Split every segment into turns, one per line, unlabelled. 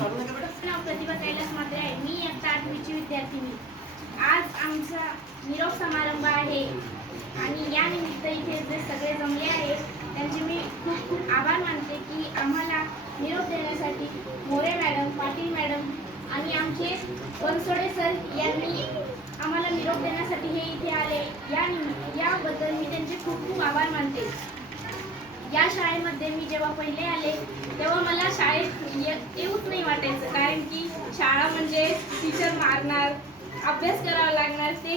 नाव प्रतिभा कैलास मात्रे आहे मी इयत्ता आठवीची विद्यार्थिनी आज आमचा निरोप समारंभ आहे आणि या निमित्त इथे जे सगळे जमले आहेत त्यांचे मी खूप खूप आभार मानते की आम्हाला निरोप देण्यासाठी मोरे मॅडम पाटील मॅडम आणि आमचे बनसोडे सर यांनी आम्हाला निरोप देण्यासाठी हे इथे आले या निमित्त याबद्दल मी त्यांचे खूप खूप आभार मानते. या शाळेमध्ये मी जेव्हा पहिले आले तेव्हा मला शाळेत ये- येऊच नाही वाटायचं. कारण की शाळा म्हणजे टीचर मारणार अभ्यास करावा लागणार ते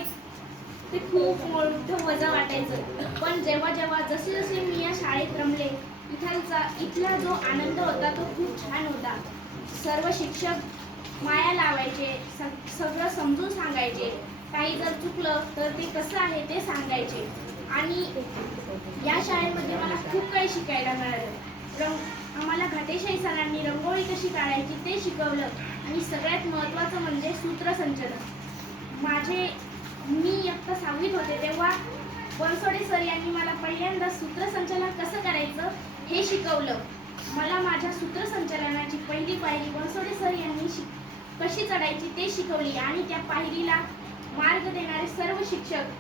ते खूप मोठं वजा वाटायचं. पण जेव्हा जेव्हा जसे जसे मी या शाळेत रमले इथलचा इथला जो आनंद होता तो खूप छान होता. सर्व शिक्षक माया लावायचे सगळं समजून सांगायचे. काही जर चुकलं तर ते कसं आहे ते सांगायचे. आणि या शाळेमध्ये मला खूप काही शिकायला मिळालं. रंग आम्हाला घाटेशाही सरांनी रंगोळी कशी काढायची ते शिकवलं. आणि सगळ्यात महत्त्वाचं म्हणजे सूत्रसंचलन. माझे मी आत्ता सहावीत होते तेव्हा बनसोडे सर यांनी मला पहिल्यांदा सूत्रसंचलन कसं करायचं हे शिकवलं. मला माझ्या सूत्रसंचलनाची पहिली पायरी बनसोडे सर यांनी शिक कशी चढायची ते शिकवली. आणि त्या पायरीला मार्ग देणारे सर्व शिक्षक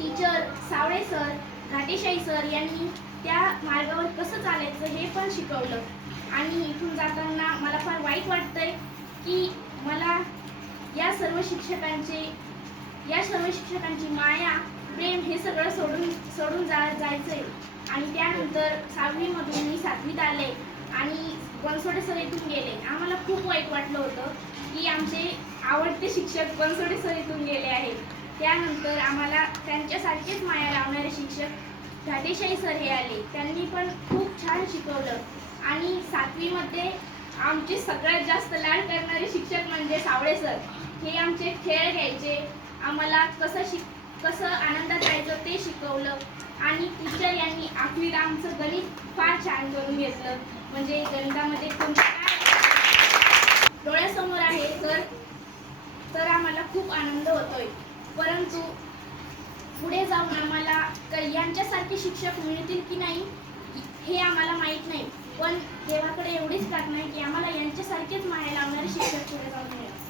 teacher Savale sir Ghateshahi sir यांनी त्या मार्गावर कसं चालायचं हे पण शिकवलं. आणि इथून जाताना मला फार वाईट वाटतंय की मला या सर्व शिक्षकांचे या सर्व शिक्षकांची माया प्रेम हे सगळं सोडून सोडून जा जायचंय. आणि त्यानंतर सहावीमधून मी सातवीत आले आणि बनसोडे सर इथून गेले. आम्हाला खूप वाईट वाटलं होतं की आमचे आवडते शिक्षक बनसोडे सर इथून गेले आहेत. त्यानंतर आम्हाला त्यांच्यासारखेच माया लावणारे शिक्षक घाटेशाही सर हे आले. त्यांनी पण खूप छान शिकवलं. आणि सातवीमध्ये आमचे सगळ्यात जास्त लाड करणारे शिक्षक म्हणजे सावळे सर. हे आमचे खेळ घ्यायचे. आम्हाला कसं शिक कसं आनंदात राहायचं ते शिकवलं. आणि टीचर यांनी आठवीत आमचं गणित फार छान करून घेतलं. म्हणजे गणितामध्ये तुमचं काय डोळ्यासमोर आहे तर तर आम्हाला खूप आनंद होतोय. परंतु पुढे जाऊन आम्हाला क- यांच्यासारखे शिक्षक मिळतील की नाही हे आम्हाला माहीत नाही. पण देवाकडे एवढीच प्रार्थना आहे की आम्हाला यांच्यासारखेच माया लावणारे शिक्षक पुढे जाऊन मिळेल.